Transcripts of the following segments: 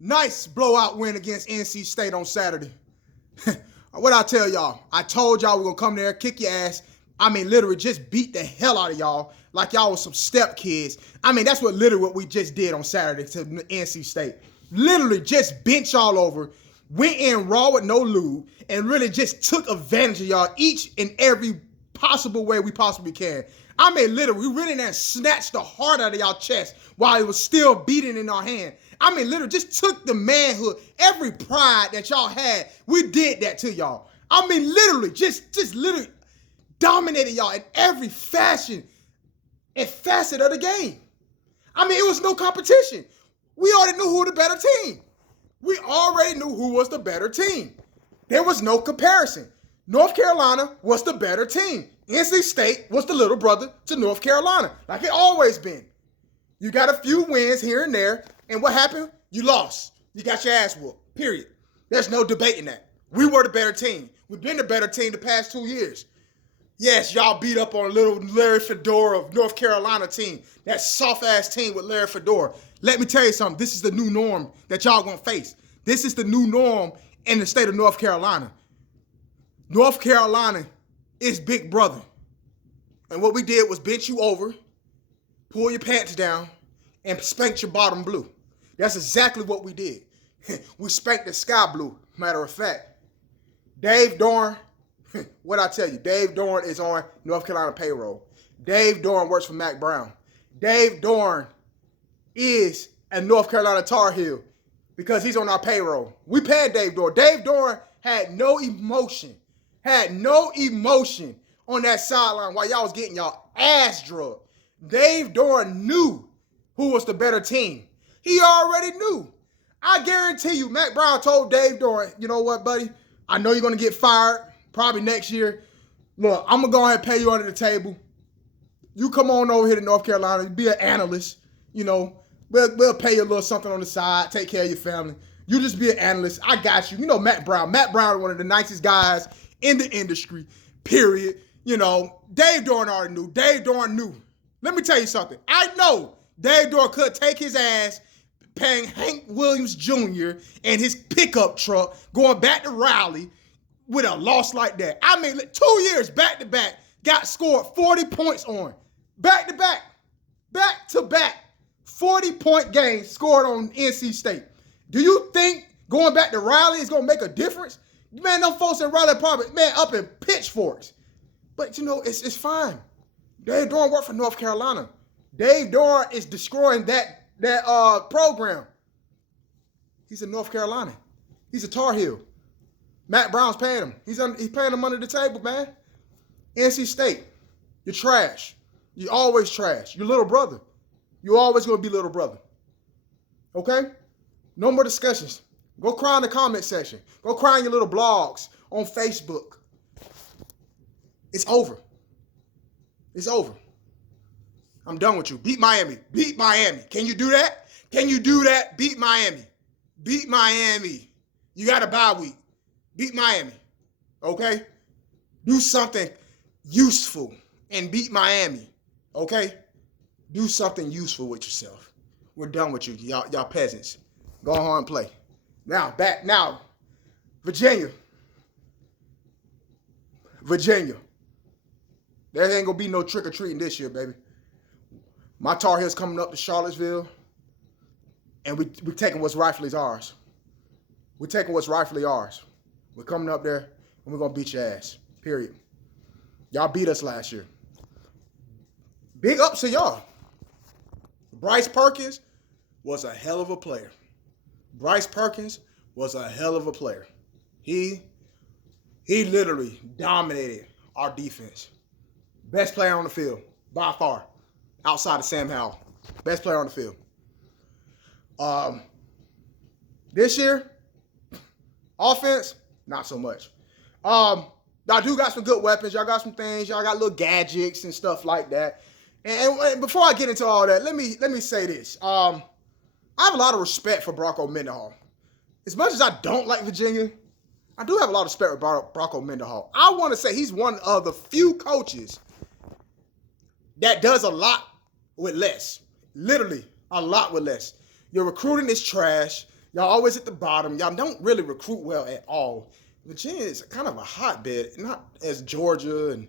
Nice blowout win against NC State on Saturday. What I tell y'all? I told y'all we're going to come there, kick your ass. I mean, literally just beat the hell out of y'all like y'all was some step kids. I mean, that's what we just did on Saturday to NC State. Literally just bench all over, went in raw with no lube, and really just took advantage of y'all each and every possible way we possibly can. I mean, literally, we really done snatched the heart out of y'all chest while it was still beating in our hand. I mean, literally, just took the manhood, every pride that y'all had, we did that to y'all. I mean, literally, just literally dominated y'all in every fashion and facet of the game. I mean, it was no competition. We already knew who was the better team. We already knew who was the better team. There was no comparison. North Carolina was the better team. NC State was the little brother to North Carolina, like it always been. You got a few wins here and there, and what happened? You lost. You got your ass whooped, period. There's no debating that. We were the better team. We've been the better team the past 2 years. Yes, y'all beat up on little Larry Fedora of North Carolina team, that soft-ass team with Larry Fedora. Let me tell you something. This is the new norm that y'all gonna face. This is the new norm in the state of North Carolina. North Carolina is big brother. And what we did was bench you over, pull your pants down, and spank your bottom blue. That's exactly what we did. We spanked the sky blue, matter of fact. Dave Dorn, what I tell you, Dave Dorn is on North Carolina payroll. Dave Dorn works for Mac Brown. Dave Dorn is a North Carolina Tar Heel because he's on our payroll. We paid Dave Dorn. Dave Dorn had no emotion on that sideline while y'all was getting y'all ass drugged. Dave Dorn knew who was the better team. He already knew. I guarantee you, Mac Brown told Dave Dorn, you know what, buddy? I know you're going to get fired probably next year. Look, I'm going to go ahead and pay you under the table. You come on over here to North Carolina, be an analyst. You know, we'll pay you a little something on the side, take care of your family. You just be an analyst. I got you. You know Matt Brown. Matt Brown is one of the nicest guys in the industry, period. You know, Dave Dorn already knew. Dave Dorn knew. Let me tell you something. I know Dave Dorn could take his ass paying Hank Williams Jr. and his pickup truck going back to Raleigh with a loss like that. I mean, 2 years back-to-back, got scored 40 points on. Back-to-back, 40-point games scored on NC State. Do you think going back to Raleigh is going to make a difference? Man, them folks in Raleigh probably, man, up in pitchforks. But, you know, it's fine. Dave Dorn worked for North Carolina. Dave Dorn is destroying that program. He's in North Carolina. He's a Tar Heel. Matt Brown's paying him. He's paying him under the table, man. NC State, you're trash. You're always trash. You're little brother. You're always going to be little brother. Okay? No more discussions. Go cry in the comment section. Go cry in your little blogs on Facebook. It's over. It's over. I'm done with you. Beat Miami. Beat Miami. Can you do that? Can you do that? Beat Miami. Beat Miami. You got a bye week. Beat Miami. Okay? Do something useful and beat Miami. Okay? Do something useful with yourself. We're done with you, y'all peasants. Go on and play. Now, Virginia. There ain't gonna be no trick-or-treating this year, baby. My Tar Heels coming up to Charlottesville, and we taking what's rightfully ours. We're taking what's rightfully ours. We're coming up there, and we're gonna beat your ass, period. Y'all beat us last year. Big ups to y'all. Bryce Perkins was a hell of a player. Bryce Perkins was a hell of a player. He literally dominated our defense. Best player on the field, by far, outside of Sam Howell. Best player on the field. This year, offense, not so much. Y'all do got some good weapons. Y'all got some things. Y'all got little gadgets and stuff like that. And before I get into all that, let me say this. I have a lot of respect for Bronco Mendenhall. As much as I don't like Virginia, I do have a lot of respect for Bronco Mendenhall. I want to say he's one of the few coaches that does a lot with less. Literally, a lot with less. Your recruiting is trash. Y'all always at the bottom. Y'all don't really recruit well at all. Virginia is kind of a hotbed, not as Georgia and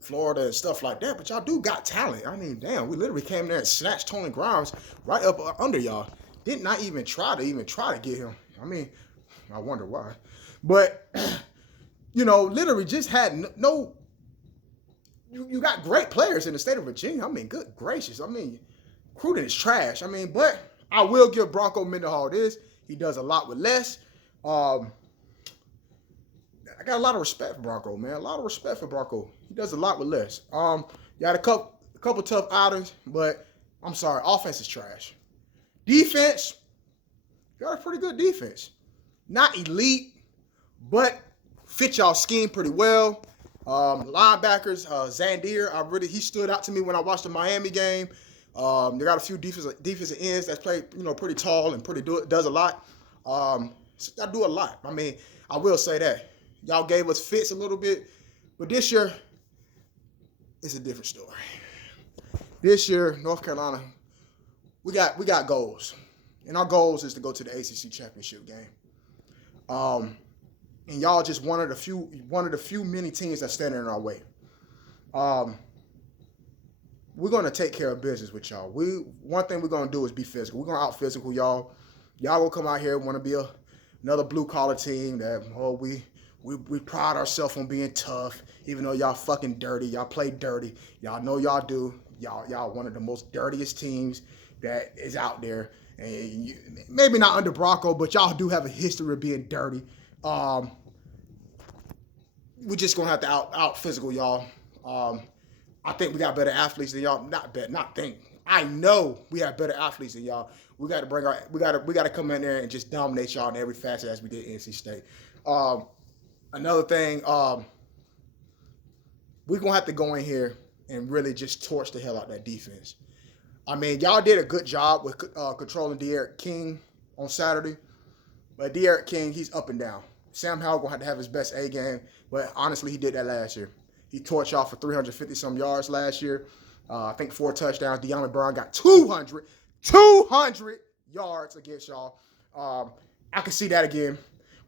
Florida and stuff like that, but y'all do got talent. I mean, damn, we literally came there and snatched Tony Grimes right up under y'all. Did not even try to get him. I mean, I wonder why. But, literally just had no you got great players in the state of Virginia. I mean, good gracious. I mean, recruiting is trash. I mean, but I will give Bronco Mendenhall this. He does a lot with less. I got a lot of respect for Bronco, man. A lot of respect for Bronco. He does a lot with less. You had a couple tough outings, but I'm sorry, offense is trash. Defense, you got a pretty good defense. Not elite, but fit y'all scheme pretty well. Linebackers, Zandier, he stood out to me when I watched the Miami game. They got a few defensive ends that play, pretty tall and does a lot. So I do a lot. I mean, I will say that. Y'all gave us fits a little bit, but this year, it's a different story. This year, North Carolina, we got goals. And our goals is to go to the ACC championship game. And y'all just one of the few many teams that's standing in our way. We're gonna take care of business with y'all. One thing we're gonna do is be physical. We're gonna out physical y'all. Y'all will come out here and want to be another blue collar team that we pride ourselves on being tough, even though y'all fucking dirty. Y'all play dirty. Y'all know y'all do. Y'all one of the most dirtiest teams that is out there. And maybe not under Bronco, but y'all do have a history of being dirty. We're just gonna have to out physical y'all. I think we got better athletes than y'all. I know we have better athletes than y'all. We got to come in there and just dominate y'all in every facet as we did NC State. Another thing, we're gonna have to go in here and really just torch the hell out that defense. I mean, y'all did a good job with controlling De'Aaron King on Saturday, but De'Aaron King, he's up and down. Sam Howell gonna have to have his best A game, but honestly, he did that last year. He torched y'all for 350-some yards last year. I think 4 touchdowns. De'Ami Brown got 200 yards against y'all. I can see that again.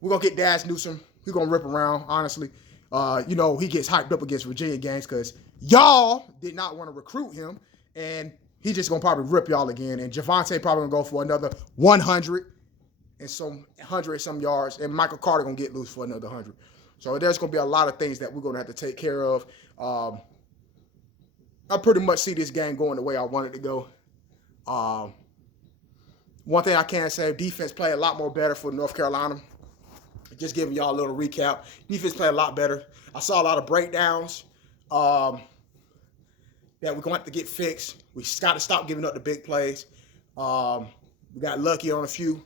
We're going to get Daz Newsome. He's going to rip around, honestly. He gets hyped up against Virginia games because y'all did not want to recruit him, and he's just going to probably rip y'all again. And Javonte probably going to go for another 100 and some yards, and Michael Carter going to get loose for another 100. So there's going to be a lot of things that we're going to have to take care of. I pretty much see this game going the way I want it to go. One thing I can say, defense played a lot more better for North Carolina. Just giving y'all a little recap. Defense played a lot better. I saw a lot of breakdowns that we're going to have to get fixed. We got to stop giving up the big plays. We got lucky on a few.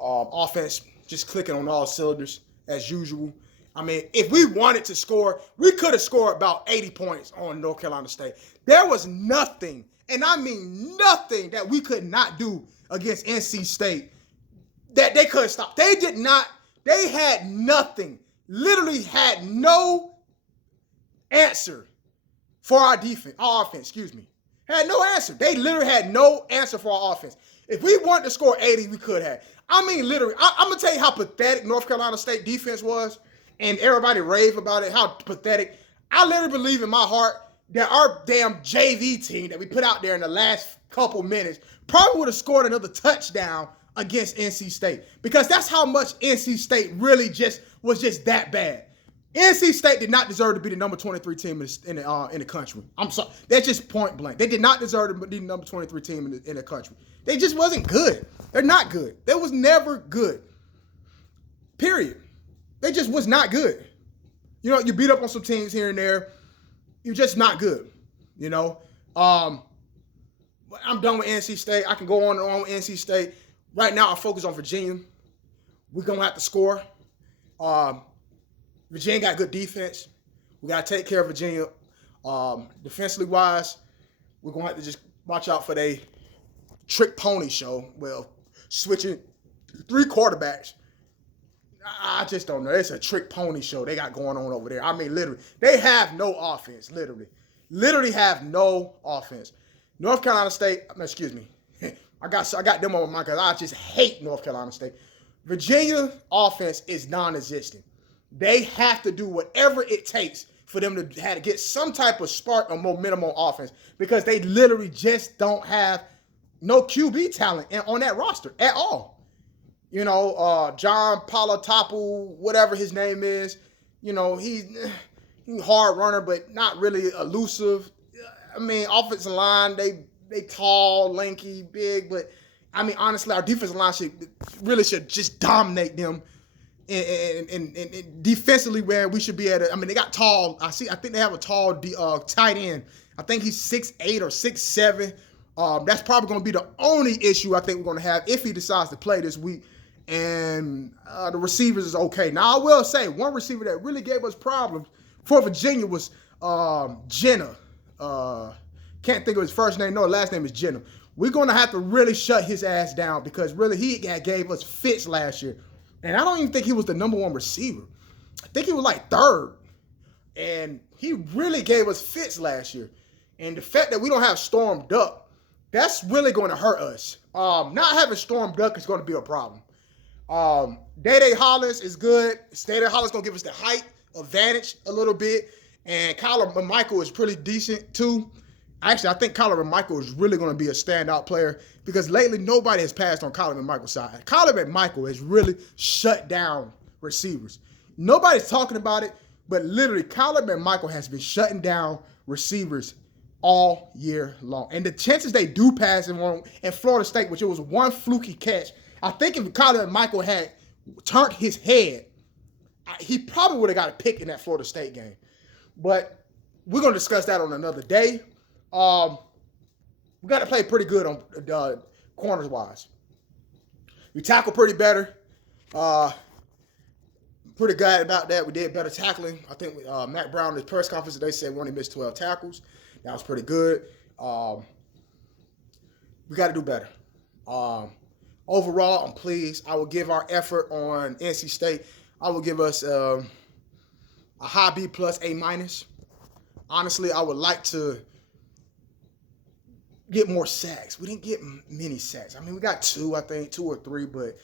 Offense just clicking on all cylinders as usual. I mean, if we wanted to score, we could have scored about 80 points on North Carolina State. There was nothing, and I mean nothing, that we could not do against NC State that they couldn't stop. They did not. They had nothing. Literally had no answer for our defense, our offense, Had no answer. They literally had no answer for our offense. If we wanted to score 80, we could have. I mean, literally, I'm going to tell you how pathetic North Carolina State defense was. And everybody rave about it, how pathetic. I literally believe in my heart that our damn JV team that we put out there in the last couple minutes probably would have scored another touchdown against NC State. Because that's how much NC State really was just that bad. NC State did not deserve to be the number 23 team in the country. I'm sorry. That's just point blank. They did not deserve to be the number 23 team in the country. They just wasn't good. They're not good. They was never good. Period. They just was not good. You beat up on some teams here and there. You're just not good. I'm done with NC State. I can go on and on with NC State. Right now, I focus on Virginia. We're going to have to score. Virginia got good defense. We got to take care of Virginia. Defensively wise, we're going to have to just watch out for their trick pony show. Well, switching 3 quarterbacks. I just don't know. It's a trick pony show they got going on over there. I mean, literally, they have no offense, literally. Literally have no offense. North Carolina State, excuse me. I got them on my mind because I just hate North Carolina State. Virginia offense is non-existent. They have to do whatever it takes for them to have to get some type of spark or momentum on offense because they literally just don't have no QB talent on that roster at all. You know, John Palatapu, whatever his name is, you know, he's a hard runner, but not really elusive. I mean, offensive line, they tall, lanky, big, but I mean, honestly, our defensive line should just dominate them. And defensively, where we should be at, I mean, they got tall. I think they have a tall tight end. I think he's 6'8" or 6'7". That's probably going to be the only issue I think we're going to have if he decides to play this week. And the receivers is okay. Now, I will say one receiver that really gave us problems for Virginia was Jenna. Can't think of his first name. No, last name is Jenna. We're going to have to really shut his ass down because really he gave us fits last year. And I don't even think he was the number one receiver. I think he was like third. And he really gave us fits last year. And the fact that we don't have Storm Duck, that's really going to hurt us. Not having Storm Duck is going to be a problem. Day Hollis is good. Day Hollis going to give us the height advantage a little bit. And Kyler Michael is pretty decent too. Actually, I think Kyler Michael is really going to be a standout player because lately nobody has passed on Kyler Michael's side. Kyler Michael has really shut down receivers. Nobody's talking about it, but literally Kyler Michael has been shutting down receivers all year long. And the chances they do pass him on in Florida State, which it was one fluky catch, I think if Kyler Michael had turned his head, he probably would have got a pick in that Florida State game. But we're going to discuss that on another day. We got to play pretty good on corners wise. We tackle pretty better. Pretty good about that. We did better tackling. I think Matt Brown in his press conference today said we only missed 12 tackles. That was pretty good. We got to do better. Overall, I'm pleased. I will give our effort on NC State. I will give us a high B plus, A minus. Honestly, I would like to get more sacks. We didn't get many sacks. I mean, we got two, I think, 2 or 3, but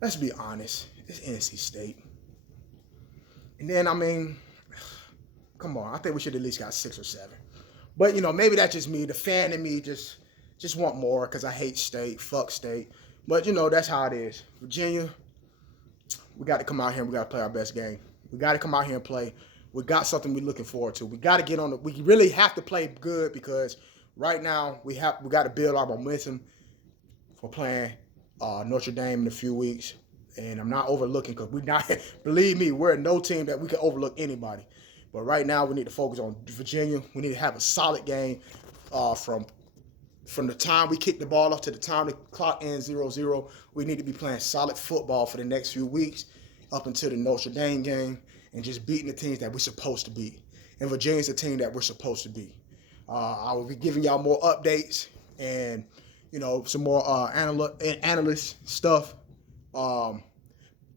let's be honest. It's NC State. And then, I mean, come on. I think we should at least got 6 or 7. But, you know, maybe that's just me. The fan in me just want more because I hate State. Fuck State. But, you know, that's how it is. Virginia, we got to come out here and we got to play our best game. We got to come out here and play. We got something we're looking forward to. We got to get on we really have to play good because right now we got to build our momentum for playing Notre Dame in a few weeks. And I'm not overlooking because believe me, we're no team that we can overlook anybody. But right now we need to focus on Virginia. We need to have a solid game from the time we kick the ball off to the time the clock ends 0-0. We need to be playing solid football for the next few weeks up until the Notre Dame game and just beating the teams that we're supposed to beat. And Virginia's the team that we're supposed to beat. I will be giving y'all more updates and, you know, some more analyst stuff.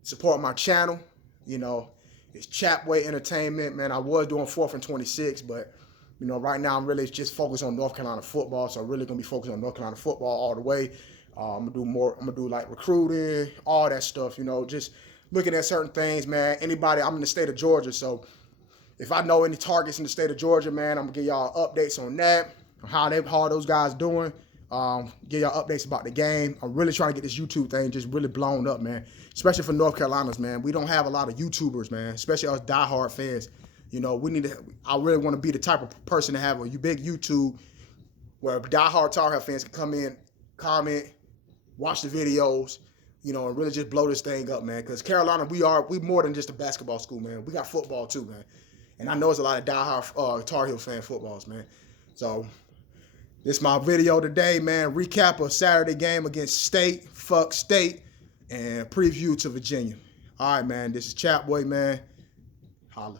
Support my channel. You know, it's Chapway Entertainment, man. I was doing 4th and 26, but, you know, right now I'm really just focused on North Carolina football. So I'm really going to be focused on North Carolina football all the way. I'm going to do like recruiting, all that stuff, you know, just looking at certain things, man. I'm in the state of Georgia, so if I know any targets in the state of Georgia, man, I'm going to give y'all updates on that, how those guys doing. Give y'all updates about the game. I'm really trying to get this YouTube thing just really blown up, man, especially for North Carolinians, man. We don't have a lot of YouTubers, man, especially us diehard fans. You know, I really want to be the type of person to have a big YouTube where diehard Tar Heel fans can come in, comment, watch the videos, you know, and really just blow this thing up, man. Because Carolina, we more than just a basketball school, man. We got football too, man. And I know it's a lot of diehard Tar Heel fan footballs, man. So this is my video today, man. Recap of Saturday game against State, fuck State, and preview to Virginia. All right, man. This is Chapboy, man. Holla.